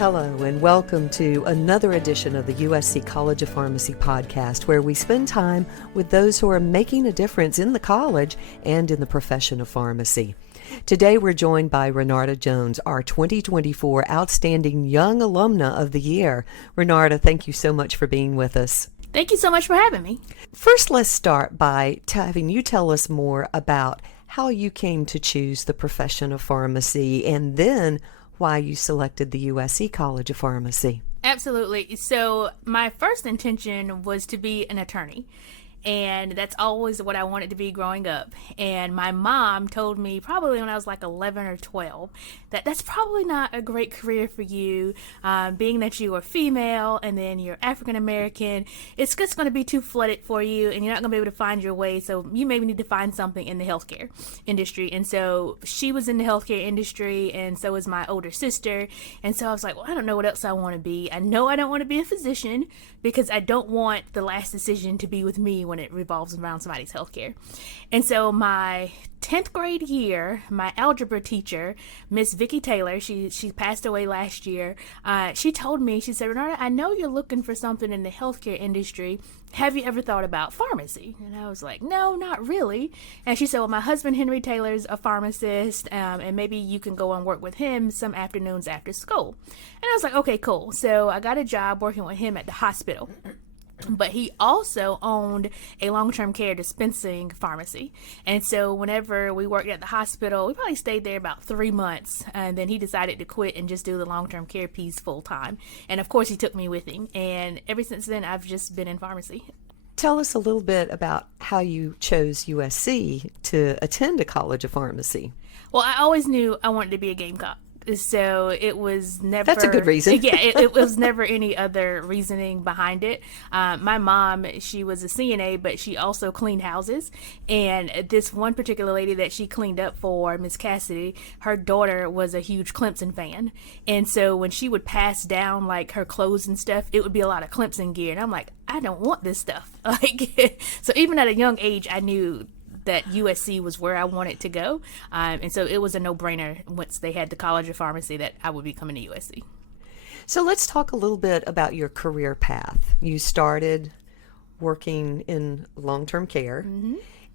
Hello and welcome to another edition of the USC College of Pharmacy podcast, where we spend time with those who are making a difference in the college and in the profession of pharmacy. Today we're joined by Ranarda Jones, our 2024 Outstanding Young Alumna of the Year. Ranarda, thank you so much for being with us. Thank you so much for having me. First, let's start by having you tell us more about how you came to choose the profession of pharmacy and then why you selected the USC College of Pharmacy. Absolutely. So my first intention was to be an attorney. And that's always what I wanted to be growing up. And my mom told me probably when I was like 11 or 12 that that's probably not a great career for you, being that you are female and then you're African American. It's just going to be too flooded for you and you're not going to be able to find your way. So you maybe need to find something in the healthcare industry. And so she was in the healthcare industry and so was my older sister. And so I was like, well, I don't know what else I want to be. I know I don't want to be a physician because I don't want the last decision to be with me when it revolves around somebody's healthcare. And so my 10th grade year, my algebra teacher, Miss Vicki Taylor, she passed away last year. She told me, she said, Ranarda, I know you're looking for something in the healthcare industry. Have you ever thought about pharmacy? And I was like, no, not really. And she said, well, my husband, Henry Taylor's a pharmacist, and maybe you can go and work with him some afternoons after school. And I was like, okay, cool. So I got a job working with him at the hospital. But he also owned a long-term care dispensing pharmacy. And so whenever we worked at the hospital, we probably stayed there about 3 months. And then he decided to quit and just do the long-term care piece full time. And of course, he took me with him. And ever since then, I've just been in pharmacy. Tell us a little bit about how you chose USC to attend a college of pharmacy. Well, I always knew I wanted to be a Gamecock. So it was never... That's a good reason. Yeah, it was never any other reasoning behind it. My mom, she was a CNA, but she also cleaned houses. And this one particular lady that she cleaned up for, Miss Cassidy, her daughter was a huge Clemson fan. And so when she would pass down like her clothes and stuff, it would be a lot of Clemson gear. And I'm like, I don't want this stuff. So even at a young age, I knew that USC was where I wanted to go. And so it was a no-brainer once they had the College of Pharmacy that I would be coming to USC. So let's talk a little bit about your career path. You started working in long-term care,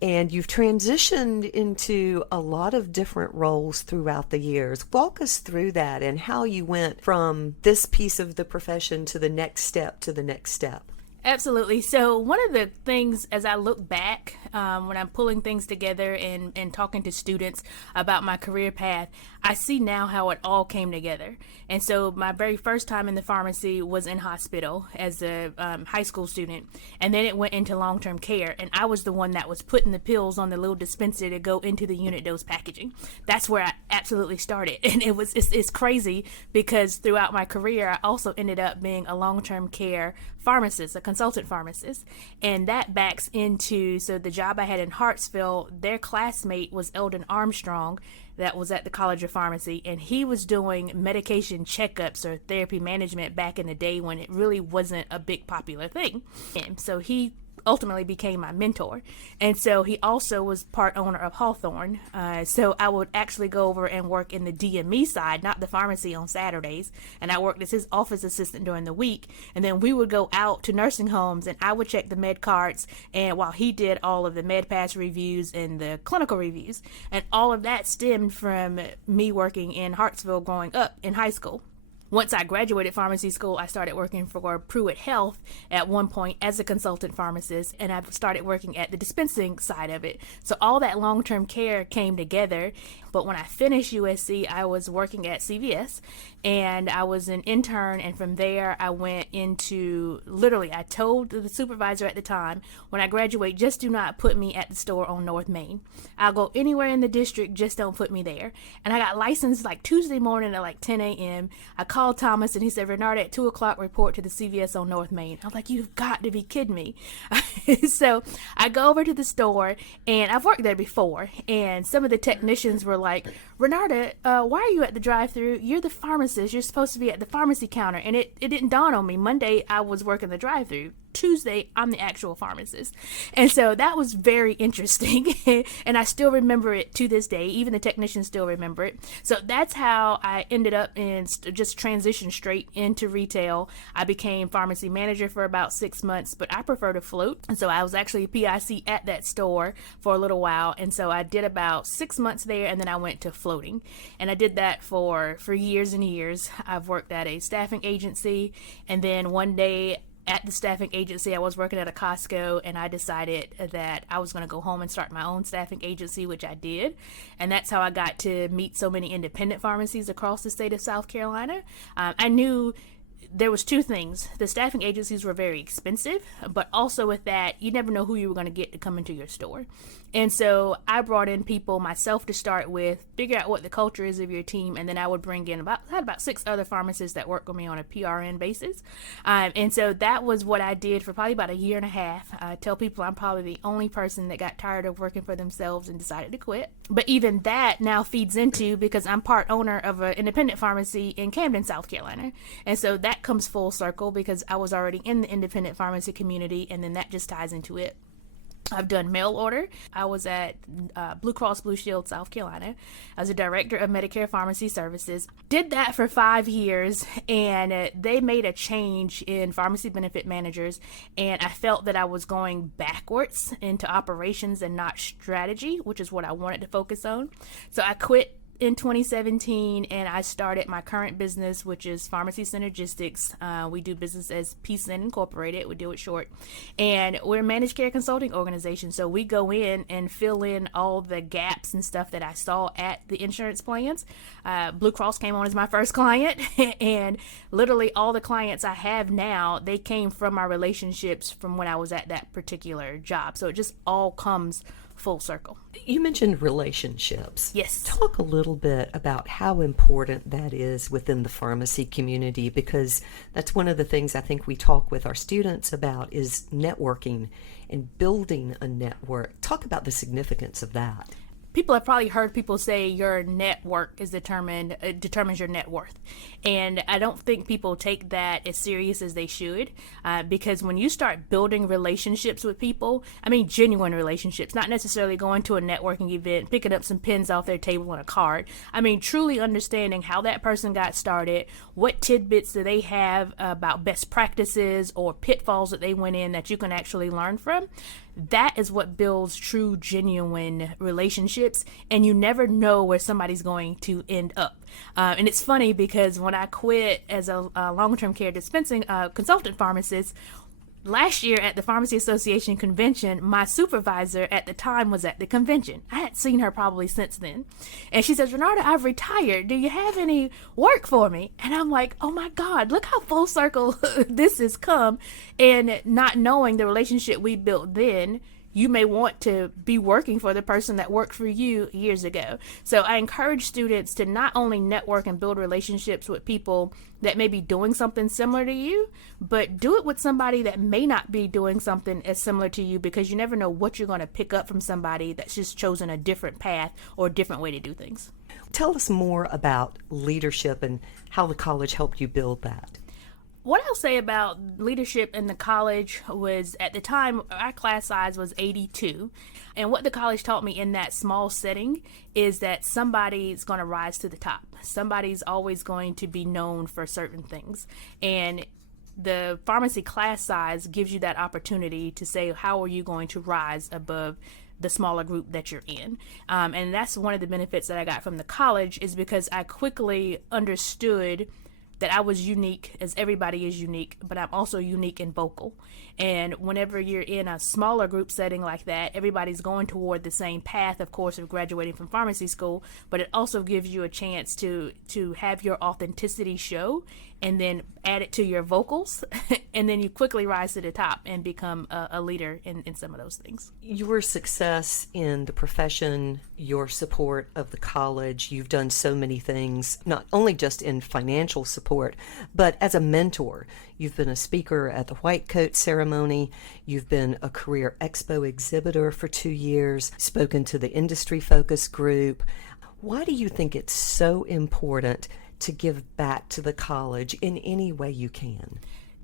and you've transitioned into a lot of different roles throughout the years. Walk us through that and how you went from this piece of the profession to the next step to the next step. Absolutely. So one of the things as I look back, when I'm pulling things together and talking to students about my career path, I see now how it all came together. And so my very first time in the pharmacy was in hospital as a high school student. And then it went into long-term care. And I was the one that was putting the pills on the little dispenser to go into the unit dose packaging. That's where I absolutely started. And it's crazy because throughout my career, I also ended up being a long-term care pharmacist, a consultant pharmacist. And that backs into, so the job I had in Hartsville, their classmate was Eldon Armstrong that was at the College of Pharmacy, and he was doing medication checkups or therapy management back in the day when it really wasn't a big popular thing. And so he ultimately became my mentor. And so he also was part owner of Hawthorne. So I would actually go over and work in the DME side, not the pharmacy, on Saturdays. And I worked as his office assistant during the week. And then we would go out to nursing homes and I would check the med cards, and while he did all of the med pass reviews and the clinical reviews. And all of that stemmed from me working in Hartsville growing up in high school. Once I graduated pharmacy school, I started working for Pruitt Health at one point as a consultant pharmacist, and I started working at the dispensing side of it. So all that long-term care came together. But when I finished USC, I was working at CVS, and I was an intern, and from there I went into, literally, I told the supervisor at the time, when I graduate, just do not put me at the store on North Main. I'll go anywhere in the district, just don't put me there. And I got licensed like Tuesday morning at like 10 a.m. I called Thomas and he said, Ranarda, at 2 o'clock, report to the CVS on North Main. I was like, you've got to be kidding me. So I go over to the store, and I've worked there before, and some of the technicians were like, Ranarda, why are you at the drive-thru? You're the pharmacist. You're supposed to be at the pharmacy counter. And it didn't dawn on me. Monday, I was working the drive-thru. Tuesday, I'm the actual pharmacist. And so that was very interesting. And I still remember it to this day. Even the technicians still remember it. So that's how I ended up in just transitioned straight into retail. I became pharmacy manager for about 6 months, but I prefer to float. And so I was actually a PIC at that store for a little while. And so I did about 6 months there, and then I went to floating. And I did that for years and years. I've worked at a staffing agency, and then one day at the staffing agency, I was working at a Costco, and I decided that I was going to go home and start my own staffing agency, which I did. And that's how I got to meet so many independent pharmacies across the state of South Carolina. I knew there was two things. The staffing agencies were very expensive, but also with that, you never know who you were going to get to come into your store. And so I brought in people myself to start with, figure out what the culture is of your team, and then I would bring in I had about 6 other pharmacists that work with me on a PRN basis. And so that was what I did for probably about a year and a half. I tell people I'm probably the only person that got tired of working for themselves and decided to quit. But even that now feeds into, because I'm part owner of an independent pharmacy in Camden, South Carolina. And so that comes full circle because I was already in the independent pharmacy community, and then that just ties into it. I've done mail order. I was at Blue Cross Blue Shield, South Carolina. I was a director of Medicare Pharmacy Services. Did that for 5 years, and they made a change in pharmacy benefit managers, and I felt that I was going backwards into operations and not strategy, which is what I wanted to focus on. So I quit in 2017, and I started my current business, which is Pharmacy Synergistics. We do business as PSyn Incorporated. We do it short, and we're a managed care consulting organization. So we go in and fill in all the gaps and stuff that I saw at the insurance plans. Blue Cross came on as my first client, and literally all the clients I have now, they came from my relationships from when I was at that particular job. So it just all comes full circle. You mentioned relationships. Yes. Talk a little bit about how important that is within the pharmacy community, because that's one of the things I think we talk with our students about is networking and building a network. Talk about the significance of that. People have probably heard people say your network is determines your net worth. And I don't think people take that as serious as they should, because when you start building relationships with people, I mean genuine relationships, not necessarily going to a networking event, picking up some pins off their table and a card. I mean truly understanding how that person got started, what tidbits do they have about best practices or pitfalls that they went in that you can actually learn from. That is what builds true, genuine relationships, and you never know where somebody's going to end up. And it's funny because when I quit as a long-term care dispensing consultant pharmacist, last year at the Pharmacy Association convention, my supervisor at the time was at the convention. I hadn't seen her probably since then. And she says, Ranarda, I've retired. Do you have any work for me? And I'm like, oh my God, look how full circle this has come. And not knowing the relationship we built then, you may want to be working for the person that worked for you years ago. So I encourage students to not only network and build relationships with people that may be doing something similar to you, but do it with somebody that may not be doing something as similar to you, because you never know what you're going to pick up from somebody that's just chosen a different path or a different way to do things. Tell us more about leadership and how the college helped you build that. What I'll say about leadership in the college was, at the time, our class size was 82. And what the college taught me in that small setting is that somebody's going to rise to the top. Somebody's always going to be known for certain things. And the pharmacy class size gives you that opportunity to say, how are you going to rise above the smaller group that you're in? And that's one of the benefits that I got from the college, is because I quickly understood that I was unique, as everybody is unique, but I'm also unique and vocal. And whenever you're in a smaller group setting like that, everybody's going toward the same path, of course, of graduating from pharmacy school, but it also gives you a chance to have your authenticity show, and then add it to your vocals, and then you quickly rise to the top and become a leader in some of those things. Your success in the profession, your support of the college, you've done so many things, not only just in financial support, but as a mentor. You've been a speaker at the White Coat ceremony. You've been a career expo exhibitor for 2 years, spoken to the industry focus group. Why do you think it's so important to give back to the college in any way you can?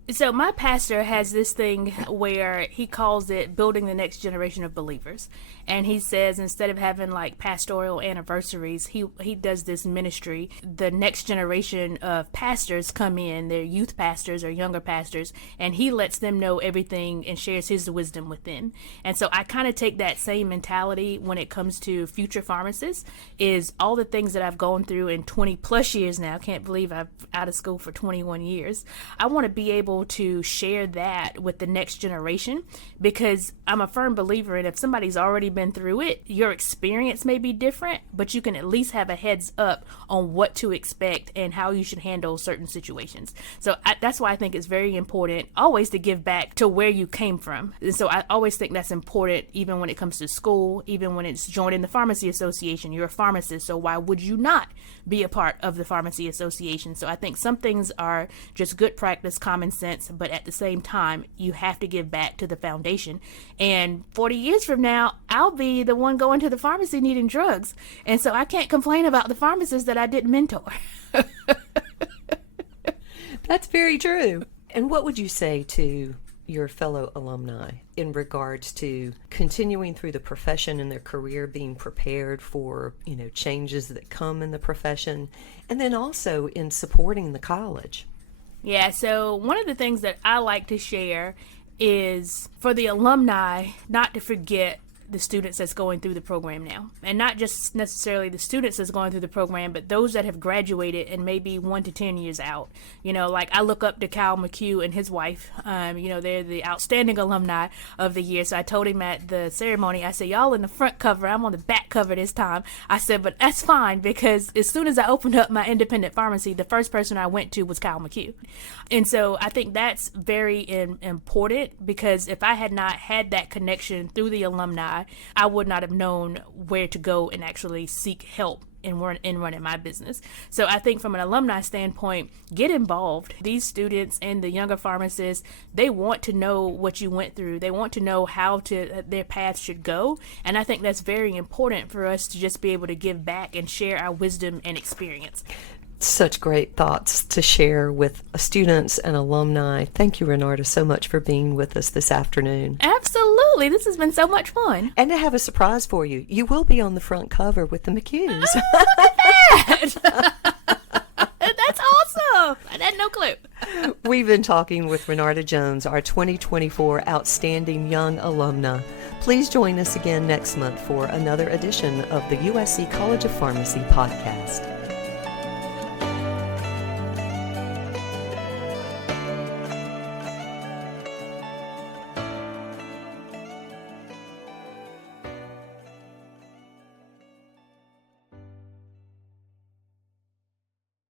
So my pastor has this thing where he calls it building the next generation of believers. And he says instead of having like pastoral anniversaries, he does this ministry. The next generation of pastors come in, they're youth pastors or younger pastors, and he lets them know everything and shares his wisdom with them. And so I kind of take that same mentality when it comes to future pharmacists, is all the things that I've gone through in 20 plus years now. Can't believe I'm out of school for 21 years. I want to be able to share that with the next generation, because I'm a firm believer in if somebody's already been through it, your experience may be different, but you can at least have a heads up on what to expect and how you should handle certain situations. So that's why I think it's very important always to give back to where you came from. And so I always think that's important, even when it comes to school, even when it's joining the Pharmacy Association. You're a pharmacist, so why would you not be a part of the Pharmacy Association? So I think some things are just good practice, common sense, but at the same time, you have to give back to the foundation. And 40 years from now, I'll be the one going to the pharmacy needing drugs. And so I can't complain about the pharmacist that I didn't mentor. That's very true. And what would you say to your fellow alumni in regards to continuing through the profession and their career, being prepared for, changes that come in the profession, and then also in supporting the college? Yeah, so one of the things that I like to share is for the alumni not to forget the students that's going through the program now. And not just necessarily the students that's going through the program, but those that have graduated and maybe 1 to 10 years out. Like I look up to Kyle McHugh and his wife. They're the outstanding alumni of the year. So I told him at the ceremony, I said, y'all in the front cover, I'm on the back cover this time. I said, but that's fine, because as soon as I opened up my independent pharmacy, the first person I went to was Kyle McHugh. And so I think that's very important, because if I had not had that connection through the alumni, I would not have known where to go and actually seek help in running my business. So I think from an alumni standpoint, get involved. These students and the younger pharmacists, they want to know what you went through. They want to know how their path should go. And I think that's very important for us to just be able to give back and share our wisdom and experience. Such great thoughts to share with students and alumni. Thank you, Ranarda, so much for being with us this afternoon. Absolutely. This has been so much fun. And to have a surprise for you. You will be on the front cover with the McHughes. Oh, look at that. That's awesome. I had no clue. We've been talking with Ranarda Jones, our 2024 Outstanding Young Alumna. Please join us again next month for another edition of the USC College of Pharmacy podcast.